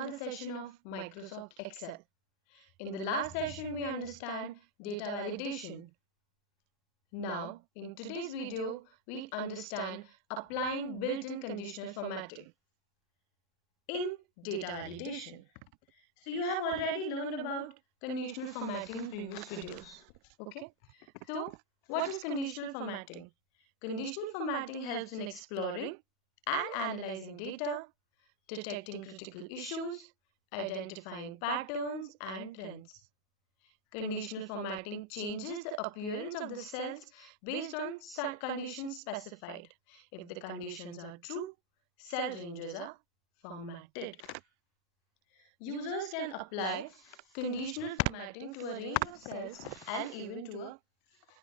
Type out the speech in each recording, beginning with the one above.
another session of Microsoft Excel. In the last session, we understand data validation. Now, in today's video, we understand applying built-in conditional formatting in data validation. So you have already learned about conditional formatting in previous videos. Okay? So, what is conditional formatting? Conditional formatting helps in exploring and analyzing data, detecting critical issues, identifying patterns and trends. Conditional formatting changes the appearance of the cells based on some conditions specified. If the conditions are true, cell ranges are formatted. Users can apply conditional formatting to a range of cells and even to a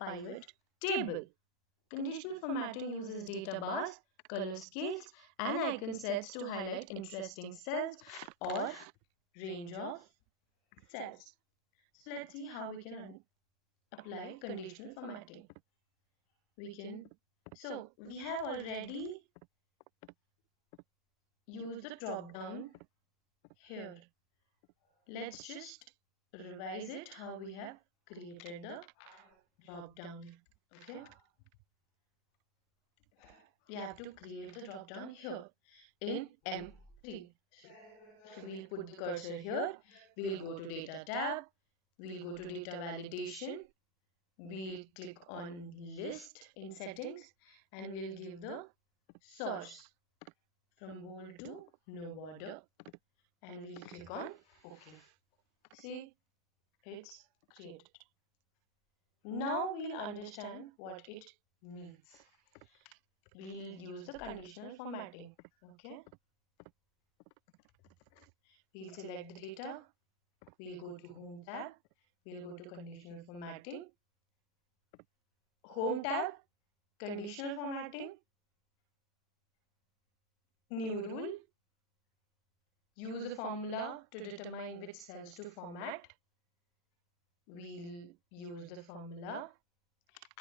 pivot table. Conditional formatting uses data bars, color scales, and icon sets to highlight interesting cells or range of cells. So let's see how we can apply conditional formatting. We have already used the drop down here. Let's just revise it how we have created the drop down. Okay, we have to create the drop down here in M3. So we'll put the cursor here, we'll go to data tab, we'll go to data validation, we'll click on list in settings, and we'll give the source from bold to no border, and we'll click on OK. See, it's created. Now we'll understand what it means. We'll use the conditional formatting. Okay, we'll select the data, we'll go to home tab, we'll go to conditional formatting, home tab, conditional formatting, new rule, use the formula to determine which cells to format. We'll use the formula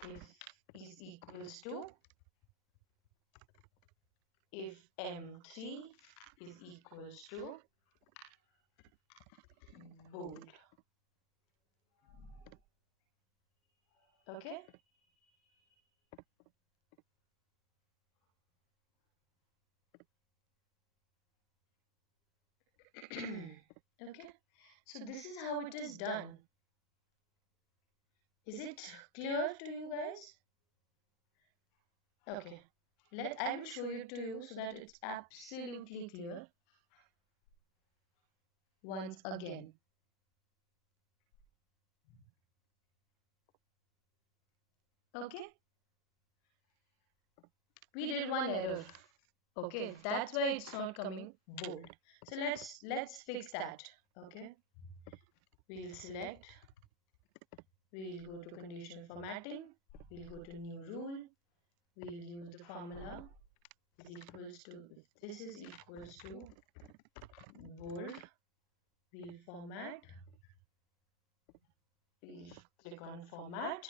if is equals to if M3 is equals to bold. Okay, okay, so this is how it is done. Is it clear to you guys? Okay, I will show it to you so that it's absolutely clear once again. Okay, we did one error. Okay, that's why it's not coming bold. So let's fix that. Okay, we'll select, we'll go to conditional formatting, we'll go to new rule, we'll use the formula is equals to, if this is equals to bold, we'll format, we'll click on format.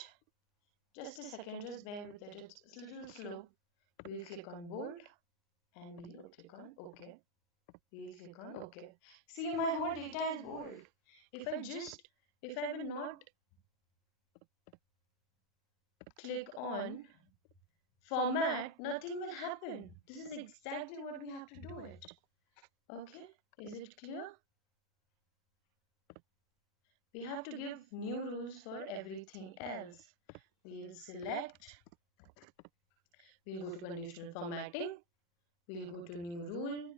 Just a second, just bear with it, it's a little slow. We'll click on bold and we'll click on OK. We'll click on OK. See, my whole data is bold. If I will not click on format, nothing will happen. This is exactly what we have to do it. Okay, is it clear? We have to give new rules for everything else. We'll select, we'll go to conditional formatting, we'll go to new rule,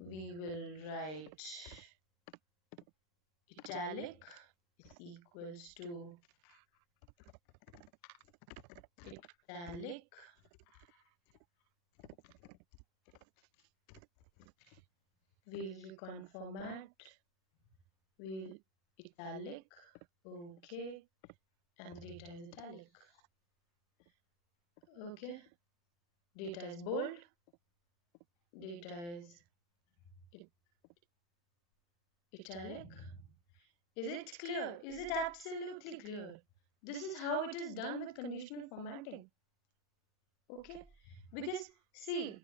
we will write italic is equals to italic, we'll click on format, we'll italic, okay, and data is italic. Okay, data is bold, data is italic. Is it clear? Is it absolutely clear? This is how it is done with conditional formatting. Okay, because see,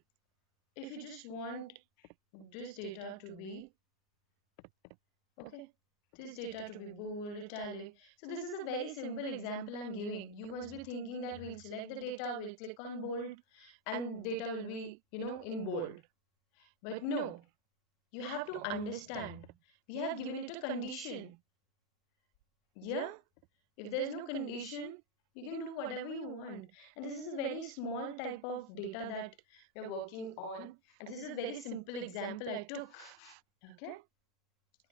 if you just want this data to be, okay, this data to be bold, italic. So this is a very simple example I'm giving. You must be thinking that we'll select the data, we'll click on bold, and data will be, in bold. But no, you have to understand. We have given it a condition. Yeah? If there is no condition, you can do whatever you want. And this is a very small type of data that you're working on. And this is a very simple example I took. Okay?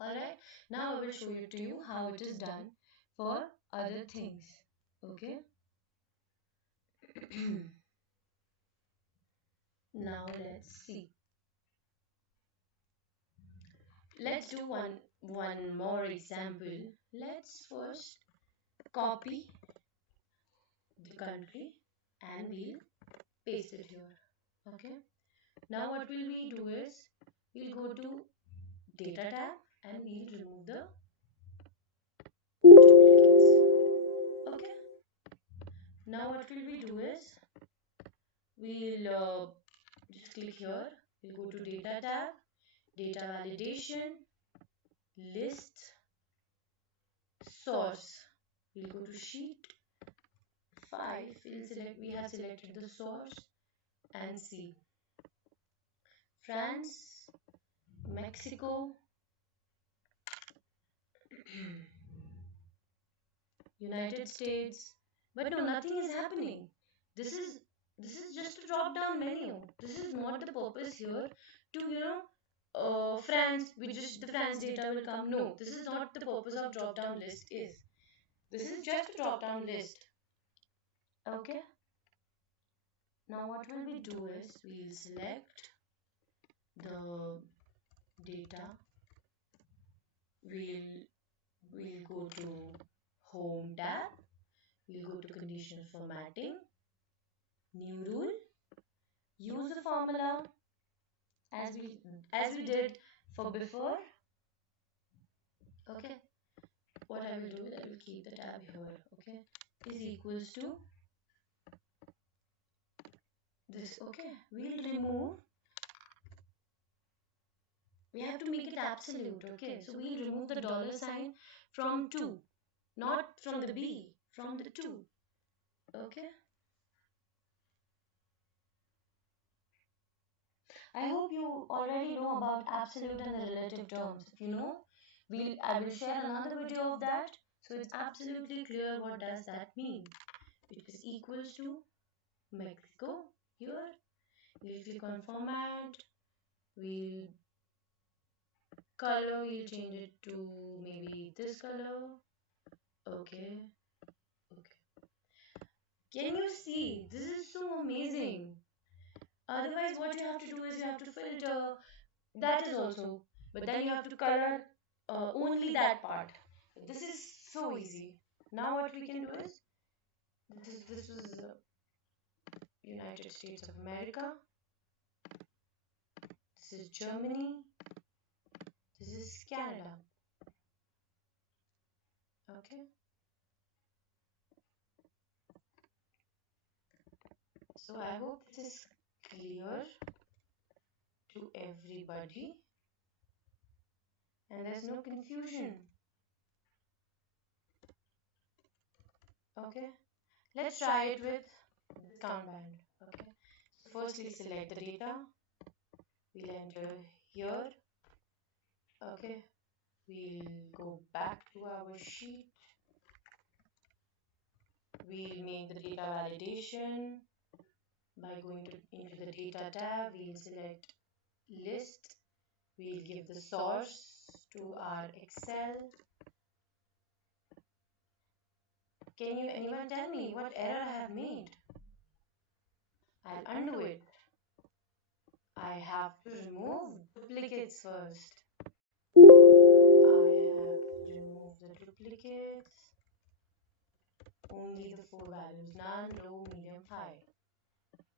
Alright, now I will show you to you how it is done for other things. Okay? Now let's see. Let's do one more example. Let's first copy the country and we'll paste it here. Okay? Now what will we do is we'll go to data tab and we'll remove the duplicates. Okay? Now what will we do is we'll just click here. We'll go to data tab, data validation, list, source. We'll go to sheet 5. We have selected the source and see France, Mexico, United States. But no, nothing is happening. This is just a drop down menu. This is not the purpose here to France, the France data will come. No, this is not the purpose of drop down list is. This is just a drop down list. Okay. Now what will we do is we'll select the data. We'll go to home tab. We'll go to conditional formatting. New rule. Use the formula as we did for before. Okay. What I will do is I will keep the tab here. Okay. Is equals to this. Okay. We'll remove. We have to make it absolute. Okay. So we'll remove the dollar sign from 2. Not from the B. From the 2. Okay. I hope you already know about absolute and the relative terms. If you know, I will share another video of that. So it's absolutely clear what does that mean. It is equals to Mexico here. We'll click on format. We'll color, we'll change it to maybe this color. Okay. Okay. Can you see? This is so amazing. Otherwise, what you have to do is you have to filter. That is also. But then you have to color only that part. This is so easy. Now what we can do is this was United States of America. This is Germany. This is Canada. Okay. So I hope this is clear to everybody and there's no confusion. Okay. Let's try it with discount band. Okay. So firstly select the data. We'll enter here. Okay. We'll go back to our sheet. We'll make the data validation by going into the data tab. We'll select list. We'll give the source to our Excel. Can anyone tell me what error I have made? I'll undo it. I have to remove duplicates first. I have to remove the duplicates. Only the 4 values, none, low, medium, high.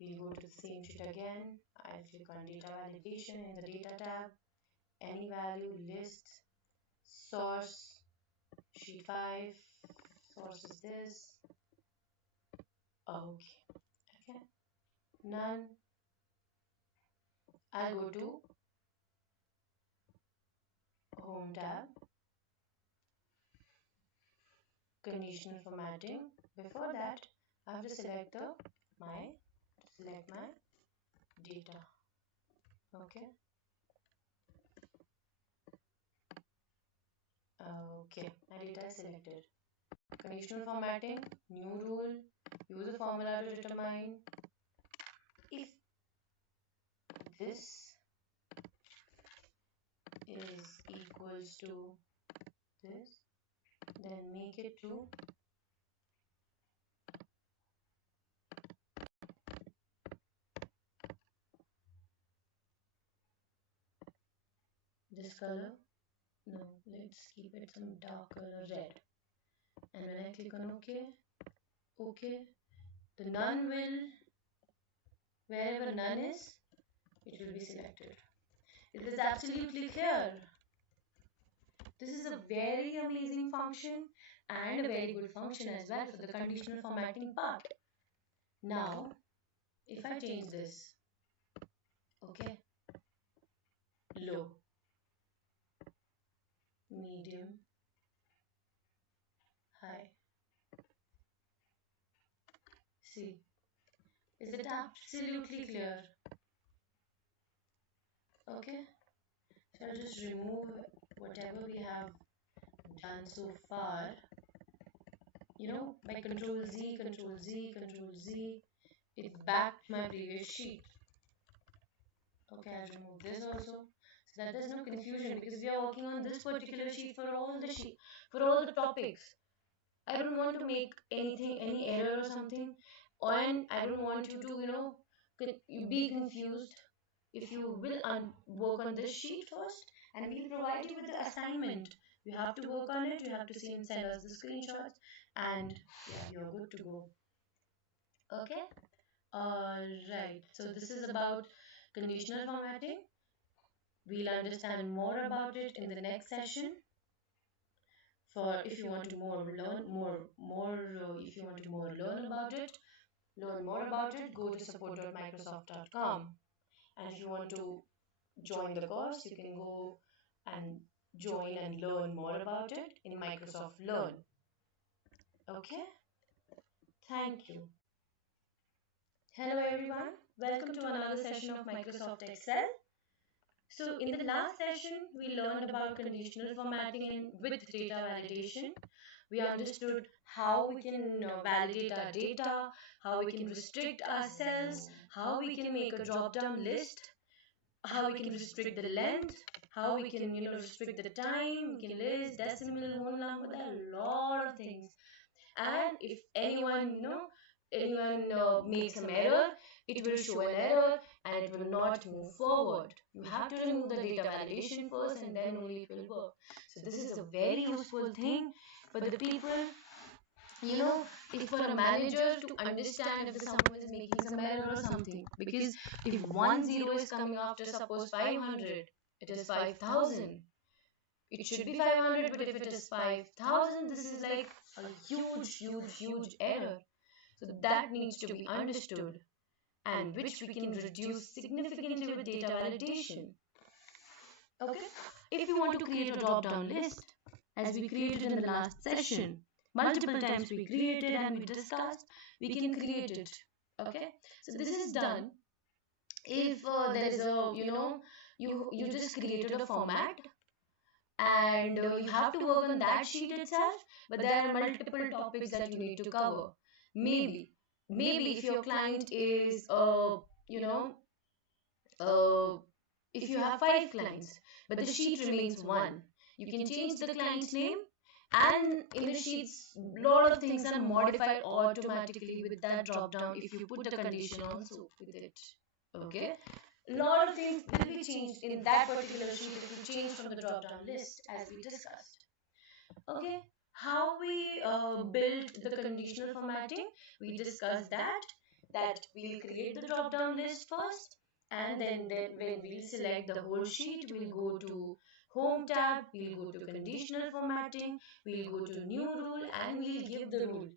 We'll go to the same sheet again. I'll click on data validation in the data tab. Any value, list, source, sheet 5, source is this. Okay. None. I'll go to Home tab, conditional formatting. Before that, I have to select my data. Okay. Okay, my data is selected. Conditional formatting, new rule, use a formula to determine if this is equals to this, then make it to this color. No, let's keep it some dark color, red. And when I click on OK, the none will, wherever none is, it will be selected. It is absolutely clear. This is a very amazing function and a very good function as well for the conditional formatting part. Now, if I change this, okay, low, medium, high. See, is it absolutely clear? Okay, so I'll just remove whatever we have done so far. You know, by Control Z, Control Z, Control Z, it backed my previous sheet. Okay, I'll remove this also so that there's no confusion because we are working on this particular sheet for all the topics. I don't want to make any error or something, and I don't want you to, you be confused. If you will work on this sheet first, and we'll provide you with the assignment. You have to work on it. You have to see and send us the screenshots, and yeah, you're good to go. Okay. All right. So this is about conditional formatting. We'll understand more about it in the next session. For if you want to if you want to learn more about it, go to support.microsoft.com. And if you want to join the course, you can go and join and learn more about it in Microsoft Learn. Okay? Thank you. Hello everyone. Welcome to another session of Microsoft Excel. So in the last session, we learned about conditional formatting and with data validation. We understood how we can validate our data, how we can restrict our cells, how we can make a drop-down list, how we can restrict the length, how we can restrict the time, we can list, decimal, whole number, there are a lot of things. And if anyone makes some error, it will show an error and it will not move forward. You have to remove the data validation first and then only it will work. So this is a very useful thing for the people, if for a manager to understand if someone is making some error or something. Because if 10 is coming after suppose 500, it is 5000. It should be 500, but if it is 5000, this is like a huge error. So that needs to be understood, and which we can reduce significantly with data validation. Okay? If you want to create a drop-down list, as we created in the last session, multiple times we created and we discussed, we can create it. Okay? So this is done if there is a, you just created a format and you have to work on that sheet itself, but there are multiple topics that you need to cover. Maybe if your client is uh, if you have 5 clients but the sheet remains one, you can change the client's name, and in the sheets lot of things are modified automatically with that drop down if you put the condition also with it. Okay, a lot of things will be changed in that particular sheet if you change from the drop down list as we discussed. Okay, how we build the conditional formatting, we discussed that we'll create the drop down list first, and then when we'll select the whole sheet, we'll go to home tab, we'll go to conditional formatting, we'll go to new rule, and we'll give the rule.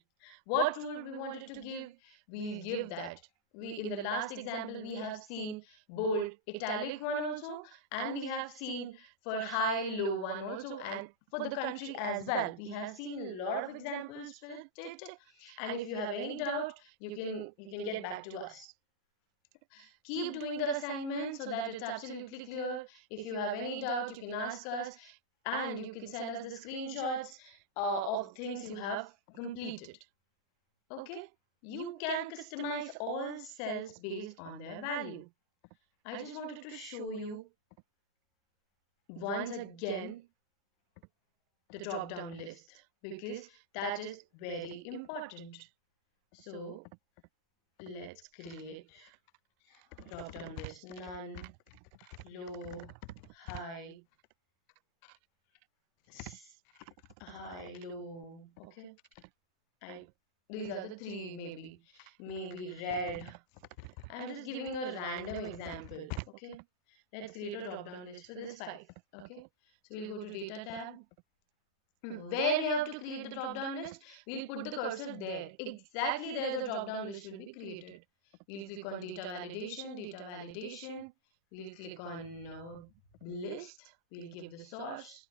What rule we wanted to give, we'll give that. we in the last example we have seen bold italic one also, and we have seen for high low one also, and for the country as well we have seen a lot of examples with it. And if you have any doubt, you can get back to us. Keep doing the assignment so that it's absolutely clear. If you have any doubt, you can ask us, and you can send us the screenshots of things you have completed. Okay? You can customize all cells based on their value. I just wanted to show you once again the drop down list because that is very important. So let's create drop down list: none, low, high, high, low. Okay, I these are the three, maybe red. I'm just giving a random example. Okay, let's create a drop down list for this five. Okay, so we'll go to data tab. Where we have to create the drop down list, we'll put the cursor there. Exactly there the drop down list will be created. We'll click on data validation, data validation. We'll click on list. We'll give the source.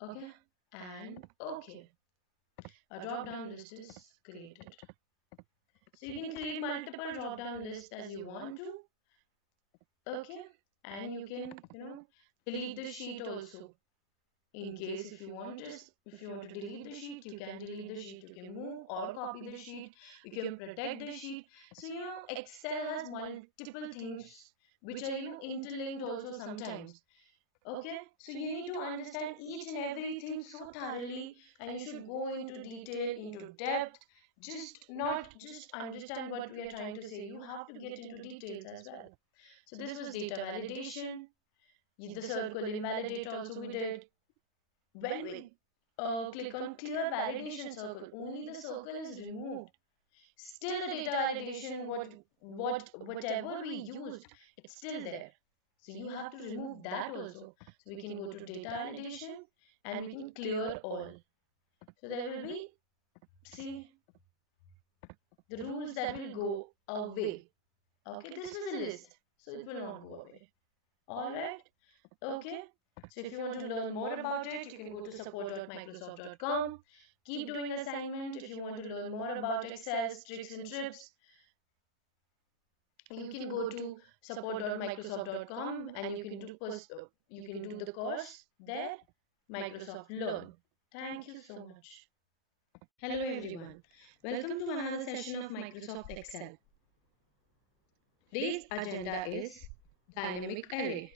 Okay, and okay. A drop down list is created. So you can create multiple drop down lists as you want to. Okay, and you can delete the sheet also. In case if you want to delete the sheet, you can delete the sheet, you can move or copy the sheet, you can protect the sheet. So Excel has multiple things which are interlinked also sometimes. Okay, so you need to understand each and everything so thoroughly, and you should go into detail, into depth. Just not just understand what we are trying to say, you have to get into details as well. So this was data validation. The circle invalidate also we did. When we click on clear validation circle, only the circle is removed. Still the data validation, whatever we used, it's still there. So you have to remove that also. So we can go to data validation and we can clear all. So there will be, see, the rules that will go away. Okay, this was a list, so it will not go away. Alright, okay. So if you want to learn more about it, you can go to support.microsoft.com. Keep doing assignment. If you want to learn more about Excel, tricks and tips, you can go to support.microsoft.com and you can do the course there, Microsoft Learn. Thank you so much. Hello everyone. Welcome to another session of Microsoft Excel. Today's agenda is dynamic array.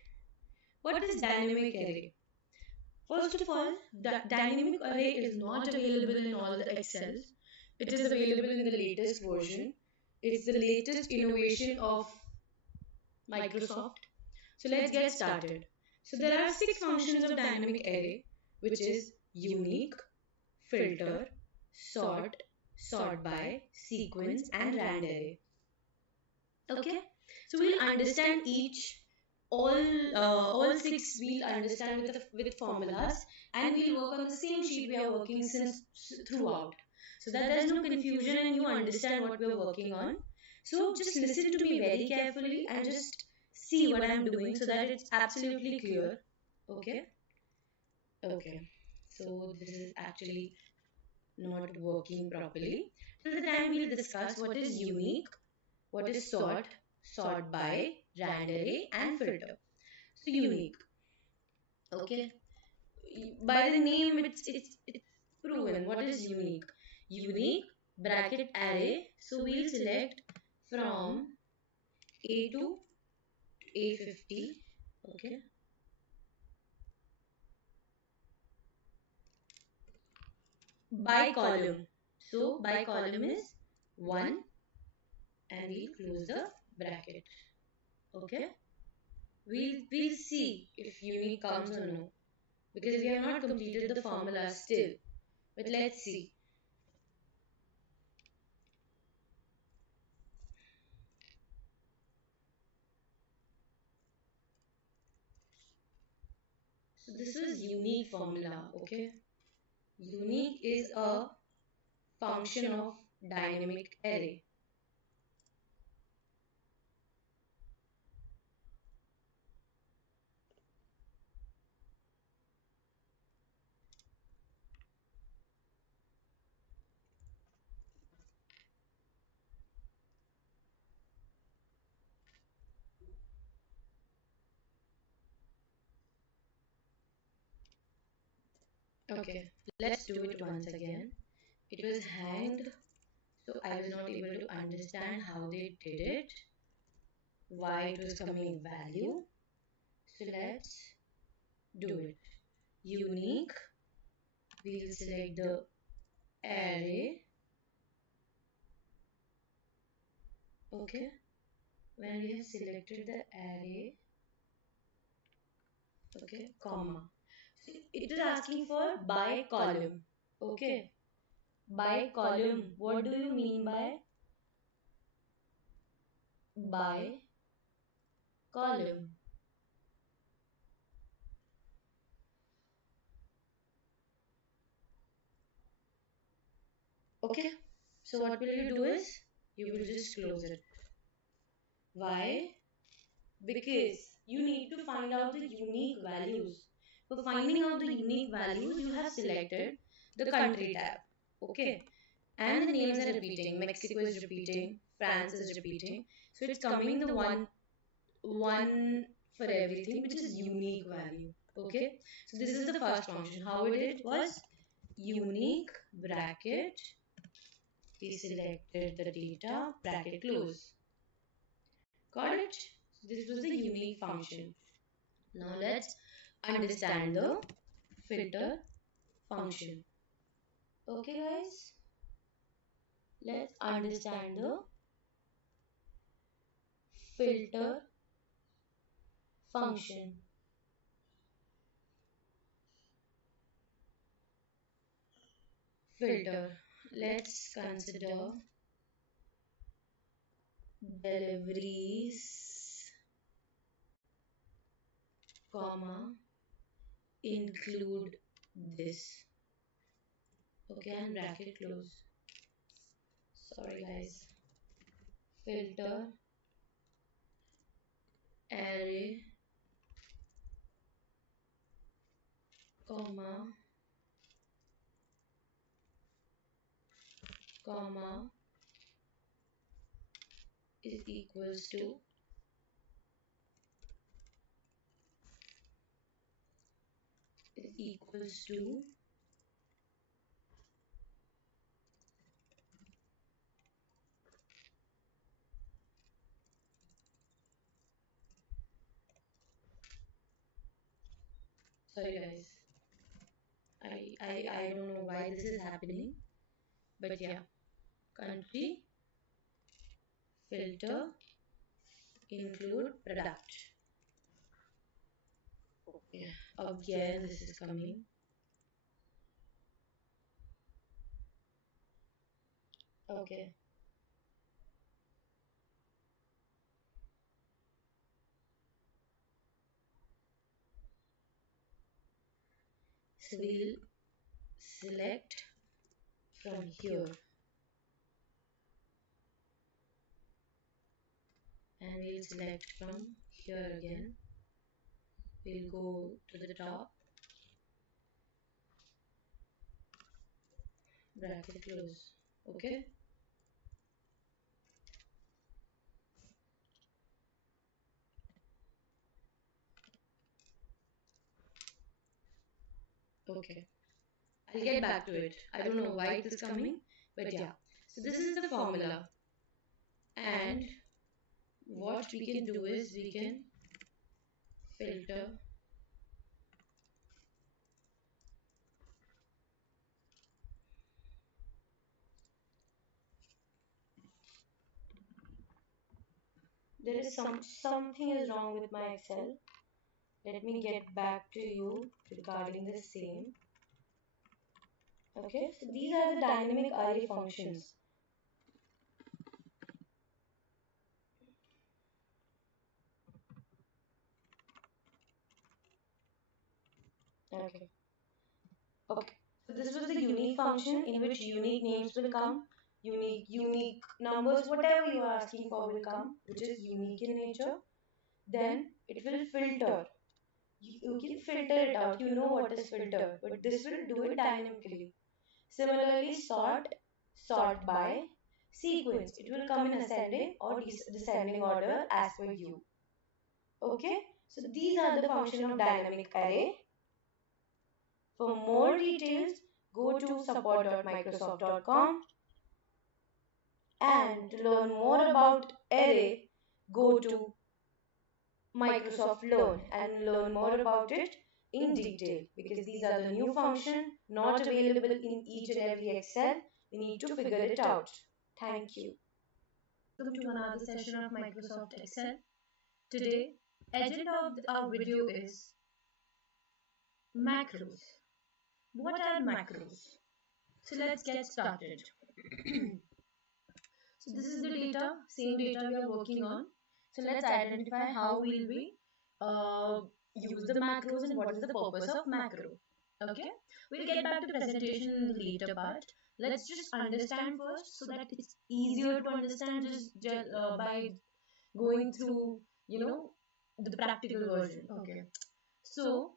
What is dynamic array? First of all, the dynamic array is not available in all the Excels. It is available in the latest version. It's the latest innovation of Microsoft. So let's get started. So there are 6 functions of dynamic array, which is unique, filter, sort, sort by, sequence, and rand array. Okay, so we'll understand each all 6 we'll understand with formulas, and we'll work on the same sheet we are working since throughout, so that there's no confusion and you understand what we're working on. So just listen to me very carefully and just see what I'm doing so that it's absolutely clear. Okay, okay, so this is actually not working properly. Till the time we'll discuss what is unique, what is sort, sort by, rand array, and filter. So unique. Okay. By the name, it's proven. What is unique? Unique bracket array. So we'll select from A to A50. Okay. By column. So by column is 1, and we'll close the bracket. Okay. We'll see if unique comes or no, because we have not completed the formula still. But let's see. So this was unique formula. Okay. Unique is a function of dynamic array. Okay, let's do it once again. It was hanged, so I was not able to understand how they did it, why it was coming value. So let's do it. Unique, we'll select the array. Okay, when we have selected the array, okay, comma. So it is asking for by column. Okay, by column. What do you mean by column? Okay, so what will you do is you will just close it. Why? Because you need to find out the unique values. For finding out the unique values, you have selected the country tab. Okay, and the names are repeating. Mexico is repeating, France is repeating. So it's coming the one for everything, which is unique value. Okay, so this is the first function. How it did was unique bracket. We selected the data bracket close. Got it? So this was the unique function. Now let's understand the filter function. Okay guys, let's understand the filter function. Filter. Let's consider deliveries, comma, include this. Okay, and bracket close. Sorry guys. Filter array, comma, comma, is equals to is equals to sorry guys, I don't know why this is happening, but yeah, country filter include product. Okay, again this is coming. Okay, so we'll select from here and we'll select from here again. We'll go to the top, bracket close. Okay, okay, I'll get back to it. I don't know why it is coming, but yeah. So this is the formula, and what we can do is we can filter there is something is wrong with my Excel. Let me get back to you regarding the same. Okay, so these are the dynamic array functions. Okay. Okay. So this was the unique function in which unique names will come, unique numbers, whatever you are asking for will come, which is unique in nature. Then it will filter. You can filter it out. You know what is filter, but this will do it dynamically. Similarly, sort by sequence. It will come in ascending or descending order as per you. Okay. So these are the function of dynamic array. For more details, go to support.microsoft.com, and to learn more about array, go to Microsoft Learn and learn more about it in detail, because these are the new functions not available in each and every Excel. We need to figure it out. Thank you. Welcome to another session of Microsoft Excel. Today, agenda of our video is macros. What are macros? So let's get started. So this is the data, same data we are working on. So let's identify how will we uh, use the macros and what is the purpose of macro. Okay, we'll get back to presentation in the later part. Let's just understand first so that it's easier to understand just by going through, you know, the practical version. Okay, so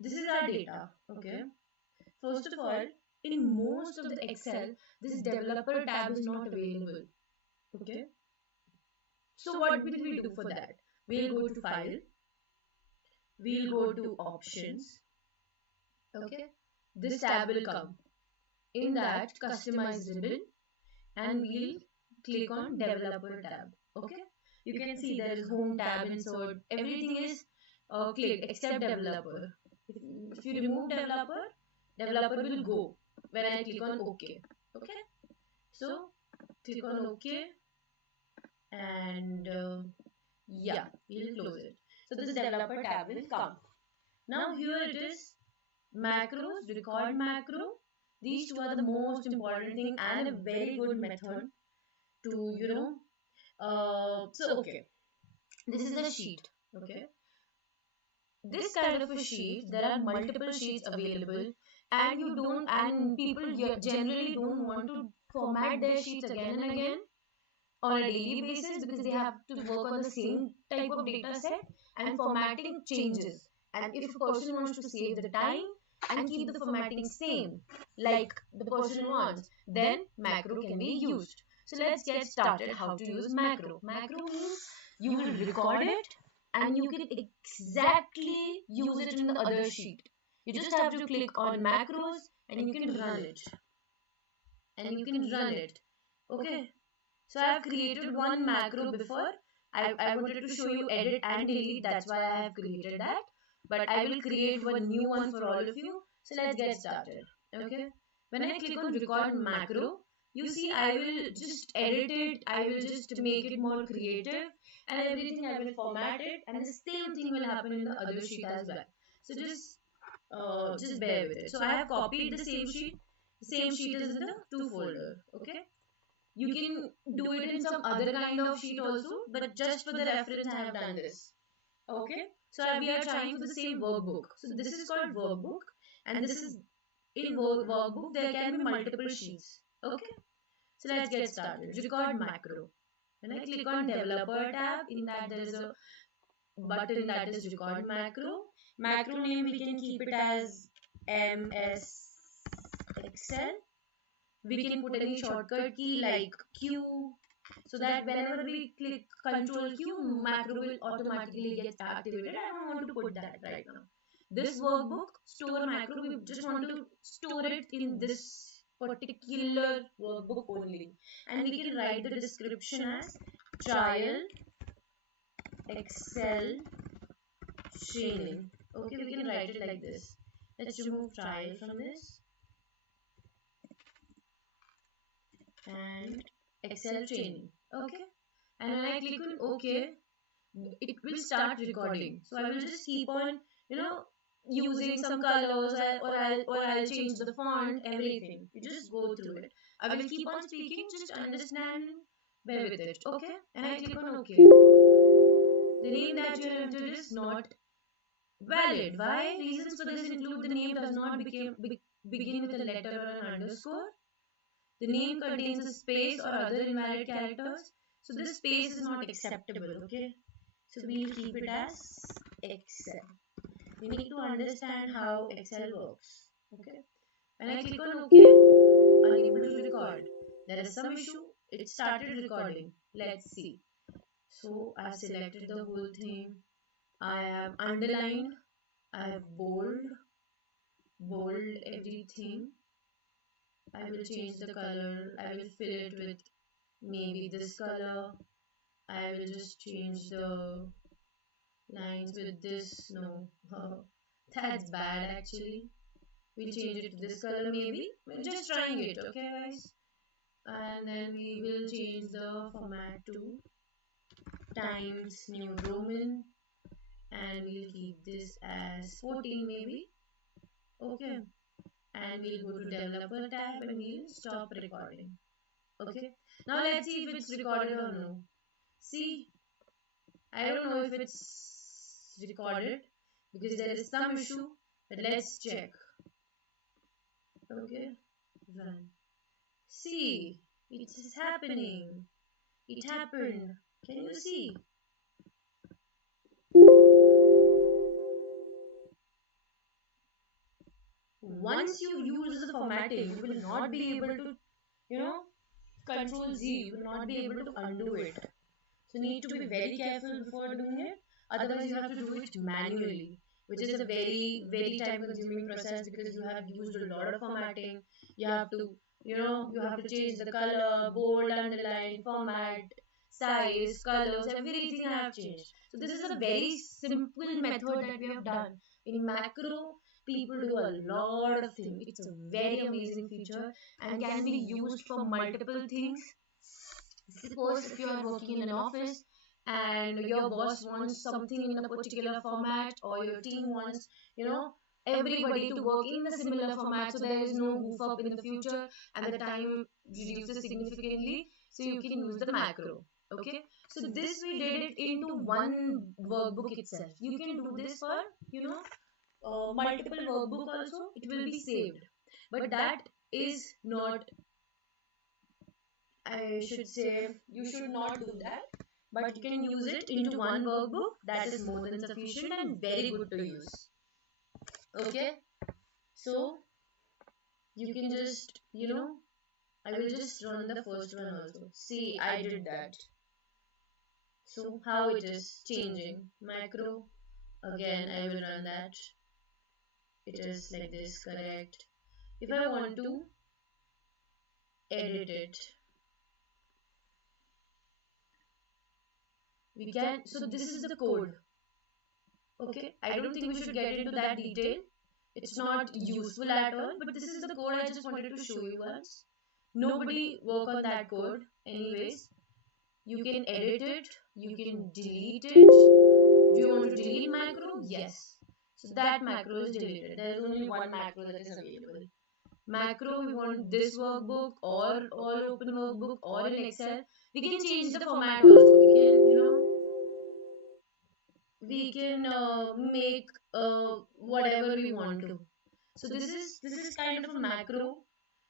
this is our data. Okay, first of all, in most of the Excel, this developer tab is not available. Okay, so what will we do for that? We'll go to file, we'll go to options. Okay, this tab will come. In that, customize ribbon, and we'll click on developer tab. Okay, you can see there is home tab, insert, everything is clicked except developer. If you remove developer, developer will go when I click on OK. Okay, so click on OK, and yeah, we'll close it. So this developer tab will come. Now here it is, macros, record macro. These two are the most important thing and a very good method to, so okay, this is the sheet. Okay, this kind of a sheet, there are multiple sheets available, and you don't, and people generally don't want to format their sheets again and again on a daily basis, because they have to work on the same type of data set, and formatting changes. And if a person wants to save the time and keep the formatting same like the person wants, then macro can be used. So let's get started how to use macro. Macro means you will record it and you can exactly use it in the other sheet. You just have to click on macros and you can run it. Okay, so I have created one macro before. I wanted to show you edit and delete. That's why I have created that. But I will create one new one for all of you. So let's get started. Okay. When I click on record macro, you see I will just edit it. I will just make it more creative, and everything I will format it, and the same thing will happen in the other sheet as well. So just bear with it. So I have copied the same sheet. The same sheet is in the two folder. Okay. You can do it in some other kind of sheet also, but just for the reference I have done this. Okay, so we are trying for the same workbook. So this is called workbook, and this is in workbook there can be multiple sheets. Okay, so let's get started. Record macro. When I click on developer tab, in that there is a button that is record macro. Macro name we can keep it as MS Excel. We can put any shortcut key like Q, so that whenever we click Control Q, macro will automatically get activated. I don't want to put that right now. This workbook, store macro, we just want to store it in this particular workbook only. And we can write the description as trial Excel training. Okay, we can write it like this. Let's remove trial from this. And Excel training. Okay, and when I click on OK, it will start recording. So I will just keep on, using some colors, or I'll change the font, everything. You just go through it. I will keep on speaking, just understand, bear with it. Okay, and I click on OK. The name that you have entered is not valid. Why? Reasons for this include the name does not begin with a letter or an underscore. The name contains a space or other invalid characters. So this space is not acceptable, okay? So we'll keep it as Excel. We need to understand how Excel works, okay? When I click on OK, unable to record. There is some issue. It started recording. Let's see. So I have selected the whole thing. I have underlined. I have bold. bold everything. I will change the color. I will fill it with maybe this color. I will just change the lines with this. No, that's bad actually. We'll change it to this color maybe. We're just trying it, okay, guys? And then we will change the format to Times New Roman, and we'll keep this as 14 maybe. Okay, and we'll go to developer tab and we'll stop recording. Okay, now let's see if it's recorded or no. See, I don't know if it's recorded because there is some issue, but let's check. Okay, run. See, it is happening. It happened. Can you see? Once you use the formatting, you will not be able to, you know, control Z, you will not be able to undo it. So you need to be very careful before doing it. Otherwise, you have to do it manually, which is a very, very time consuming process because you have used a lot of formatting. You have to, you have to change the color, bold, underline, format, size, colors, everything I have changed. So this is a very simple method that we have done. In macro, people do a lot of things. It's a very amazing feature and can be used for multiple things. Suppose if you are working in an office and your boss wants something in a particular format, or your team wants, everybody to work in the similar format so there is no goof up in the future and the time reduces significantly, so you can use the macro. Okay, so this we did it into one workbook itself. You can do this for, multiple workbook also, it will be saved, but that is not, I should say, you should not do that, but you can use it into one workbook. That is more than sufficient and very good to use. Okay, so you can just, I will just run the first one also. See, I did that. So, how it is changing? Macro, again, I will run that. It is like this, correct? If I want to edit it, we can. So, this is the code. Okay, I don't think we should get into that detail. It's not useful at all, but this is the code I just wanted to show you once. Nobody work on that code anyways. You can edit it, you can delete it. Do you want to delete macro? Yes. So that macro is deleted. There is only one macro that is available. Macro, we want this workbook or all open workbook or in Excel. We can change the format also. We can make whatever we want to. So this is kind of a macro.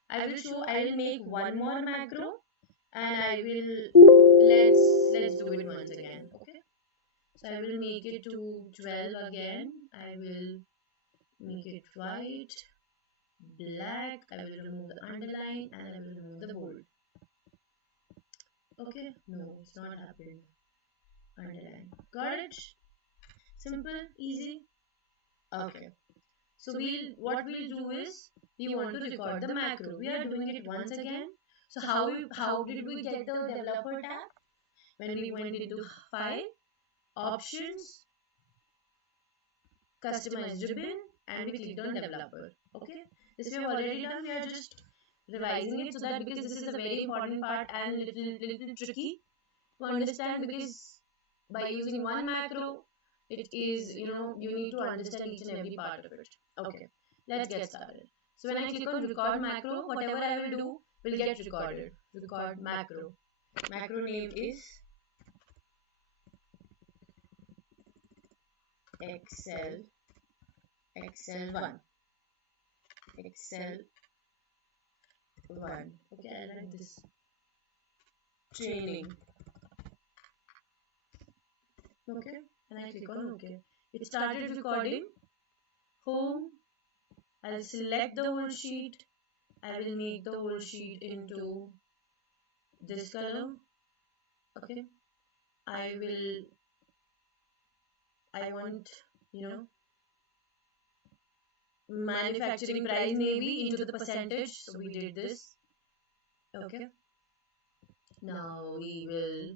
I will show. I will make one more macro, and I will let's do it once again. Okay. So I will make it to 12 again. I will make it white, black. I will remove the underline and I will remove the bold. Okay. No, it's not happened. Underline. Got it? Simple, easy. Okay. So what we'll do is we want to record the macro. We are doing it once again. So how did we get the developer tab? When we went into file, options, customize ribbon, and we clicked on developer. Okay. This we have already done. We are just revising it so that, because this is a very important part and little tricky to understand, because by using one macro, it is, you need to understand each and every part of it. Okay, let's get started. So when I click on record macro, whatever I will do will get recorded. Record macro. Macro name is Excel, Excel1, Excel1. Okay, I like this. Training. Okay, and I click on OK. It started recording. Home. I'll select the whole sheet. I will make the whole sheet into this color. Okay. I want, manufacturing price maybe into the percentage. So we did this. Okay. Now we will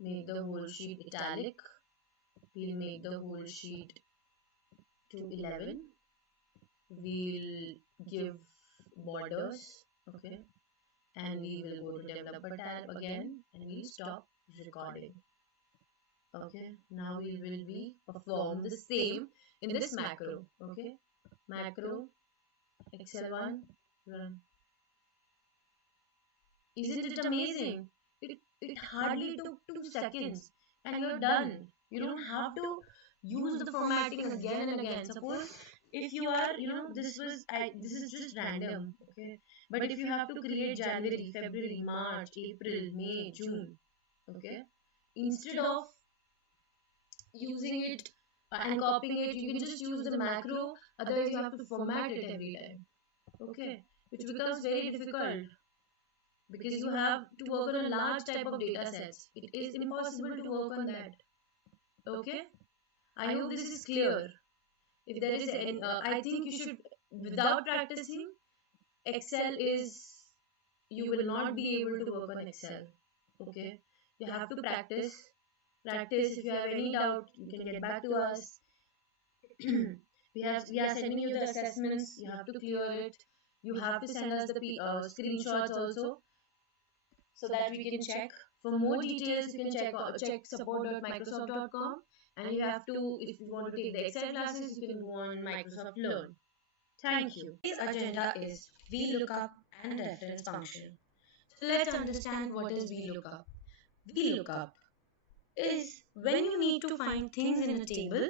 make the whole sheet italic. We'll make the whole sheet to 11. We'll give borders. Okay. And we will go to developer tab again and we'll stop recording. Okay, now we will be perform the same in this macro. Okay, macro excel1 run. Isn't it amazing? It hardly took 2 seconds and you're done. You don't have to use the formatting again and again. Suppose if you are, this is just random. Okay, but if you have to create January, February, March, April, May, June. Okay, instead of using it and copying it, you can just use the macro. Otherwise, you have to format it every time. Okay, which becomes very difficult because you have to work on a large type of data sets. It is impossible to work on that. Okay, I hope this is clear. If there is an, I think you should, without practicing, Excel is, you will not be able to work on Excel. Okay, you have to practice. Practice. If you have any doubt, you can get back to us. We are sending you the assessments. You have to clear it. You have to send us the screenshots also, so that we can check. For more details, you can check support.microsoft.com, and you have to, if you want to take the Excel classes, you can go on Microsoft Learn. Thank you. Today's agenda is VLOOKUP and reference function. So let's understand what is VLOOKUP. VLOOKUP is when you need to find things in a table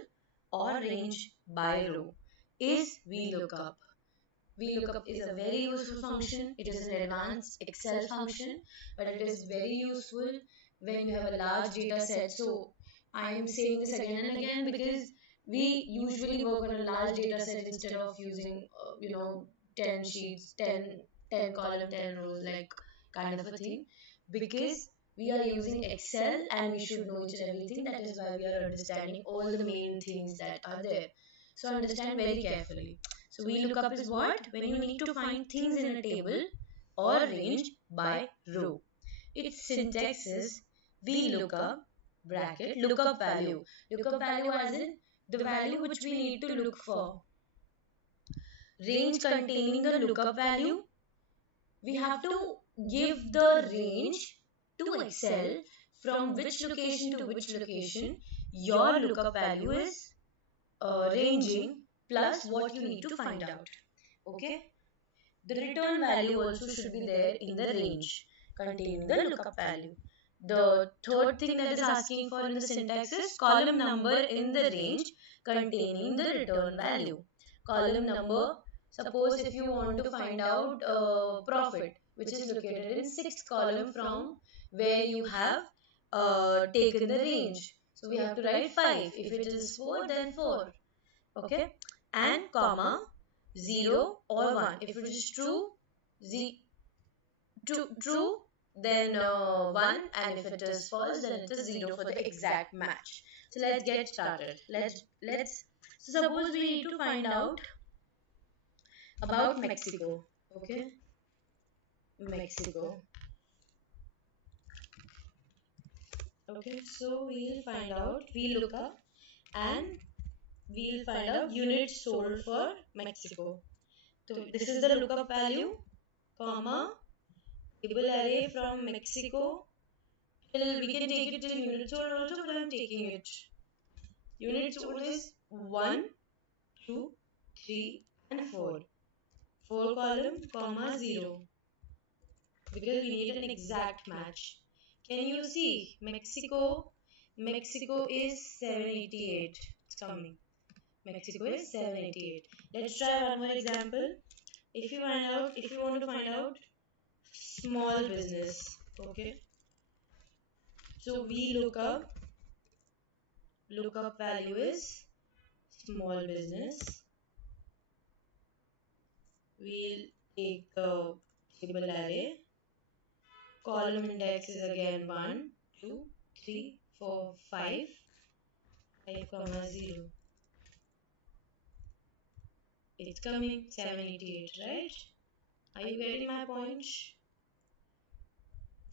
or range by row is VLOOKUP. VLOOKUP is a very useful function. It is an advanced Excel function, but it is very useful when you have a large data set. So I am saying this again and again because we usually work on a large data set instead of using 10 sheets, 10 column, 10 rows, like kind of a thing, because we are using Excel and we should know each and everything. That is why we are understanding all the main things that are there. So understand very carefully. So VLOOKUP is what? When you need to find things in a table or range by row. Its syntax is VLOOKUP bracket lookup value. Lookup value as in the value which we need to look for. Range containing the lookup value. We have to give the range to Excel from which location to which location your lookup value is ranging plus what you need to find out. Okay. The return value also should be there in the range containing the lookup value. The third thing that is asking for in the syntax is column number in the range containing the return value. Column number, suppose if you want to find out profit, which is located in 6th column from where you have taken the range. So we have to write 5. If it is 4, then 4. Okay, and comma 0 or 1. If it is true, true, then 1, and if it is false, then it is 0 for the exact match. So let's get started. Let's so suppose we need to find out about Mexico. Okay, Mexico. Okay, so we'll find out, we'll look up, and we'll find out units sold for Mexico. So this is the lookup value, comma, table array from Mexico. Till we can take it till unit sold also, but I'm taking it. Unit sold is 1, 2, 3, and 4. 4 column, comma 0. Because we need an exact match. Can you see? Mexico is 788. It's coming. Mexico is 788. Let's try one more example. If you want to find out small business, okay. So lookup value is small business. We'll take the table array. Column index is again 1, 2, 3, 4, 5, 5, 0. It's coming 788, right? Are you getting my point?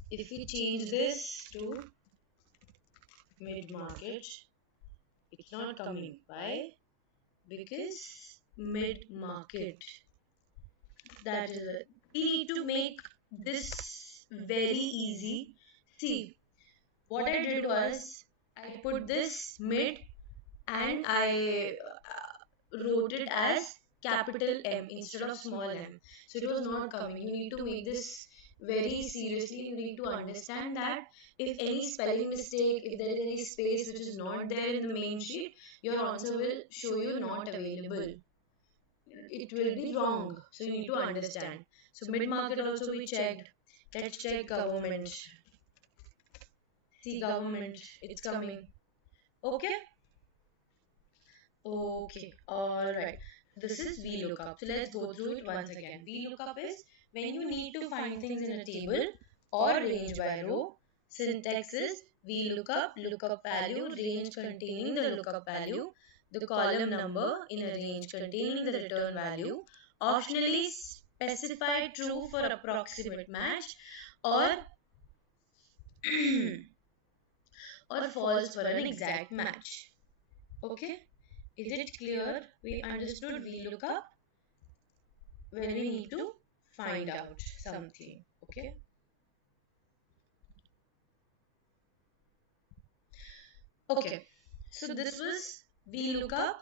If we change this to mid market, it's not coming. Why? Because mid market, that is it. We need to make this very easy. See, what I did was I put this mid and I wrote it as capital M instead of small m. So it was not coming. You need to make this very seriously. You need to understand that if any spelling mistake, if there is any space which is not there in the main sheet, your answer will show you not available. It will be wrong. So you need to understand. So mid market also we checked. Let's check government. See government, it's coming. Okay. Okay, alright. This is VLOOKUP. So let's go through it once again. VLOOKUP is when you need to find things in a table or range by row. Syntax is VLOOKUP, lookup value, range containing the lookup value, the column number in a range containing the return value, optionally specify true for approximate match or or false for an exact match. Okay, is it clear? We understood VLOOKUP when we need to find out something. Okay. Okay. So this was VLOOKUP.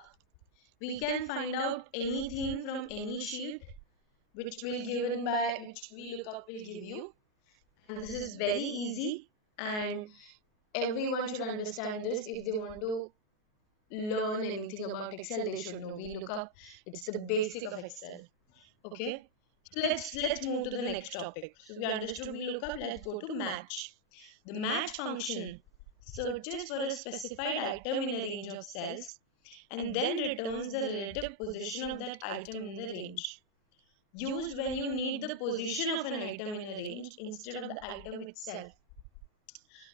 We can find out anything from any sheet which VLOOKUP will give you. And this is very easy and everyone should understand this. If they want to learn anything about Excel, they should know VLOOKUP. It's the basic of Excel. Okay. So let's move to the next topic. So we understood VLOOKUP. Let's go to match. The match function searches for a specified item in a range of cells and then returns the relative position of that item in the range. Used when you need the position of an item in a range instead of the item itself.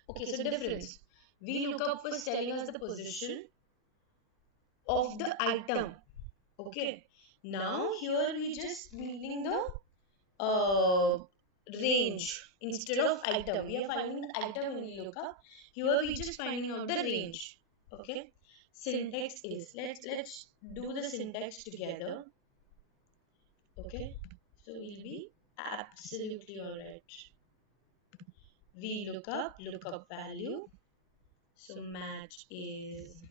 Okay, so difference. VLOOKUP was telling us the position of the item. Okay. Now here we just needing the range instead of item. We are finding the item in VLOOKUP. Here we just finding out the range. Okay. Syntax is, let's do the syntax together. Okay. So we'll be absolutely alright. VLOOKUP, lookup value. So match is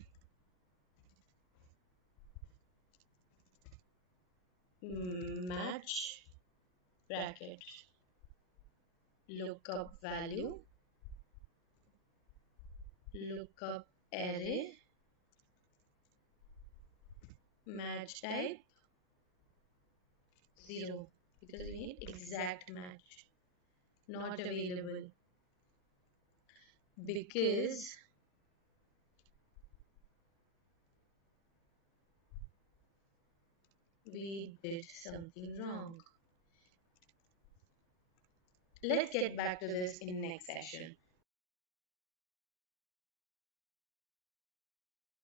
match bracket lookup value, lookup array, match type 0 because we need exact match, not available because we did something wrong. Let's get back to this in next session.